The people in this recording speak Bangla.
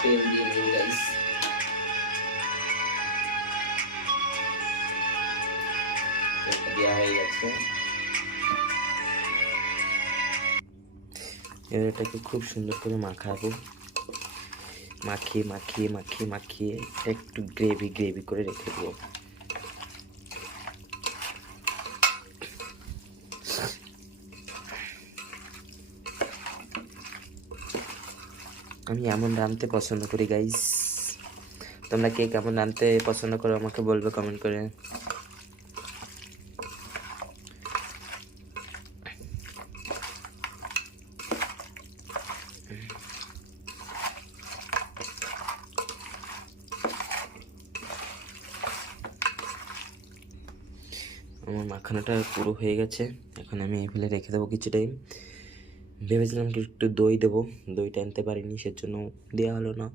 তেল দিয়ে দেবো গাইস। দেওয়া হয়ে গেছে। এবার এটাকে খুব সুন্দর করে মাখাবো, মাখিয়ে মাখিয়ে মাখিয়ে মাখিয়ে একটু গ্রেভি গ্রেভি করে রেখে দেবো। আমি এমন রাঁধতে পছন্দ করি গাইস। তোমরা কে কেমন রাঁধতে পছন্দ করো আমাকে বলবে কমেন্ট করে। আমার মাখানোটা পুরো হয়ে গেছে, এখন আমি এই ফেলে রেখে দেবো কিছু টাইম। ভেবেছিলাম কি একটু দই দেবো, দইটা আনতে পারিনি, সেজন্য দেওয়া হলো না।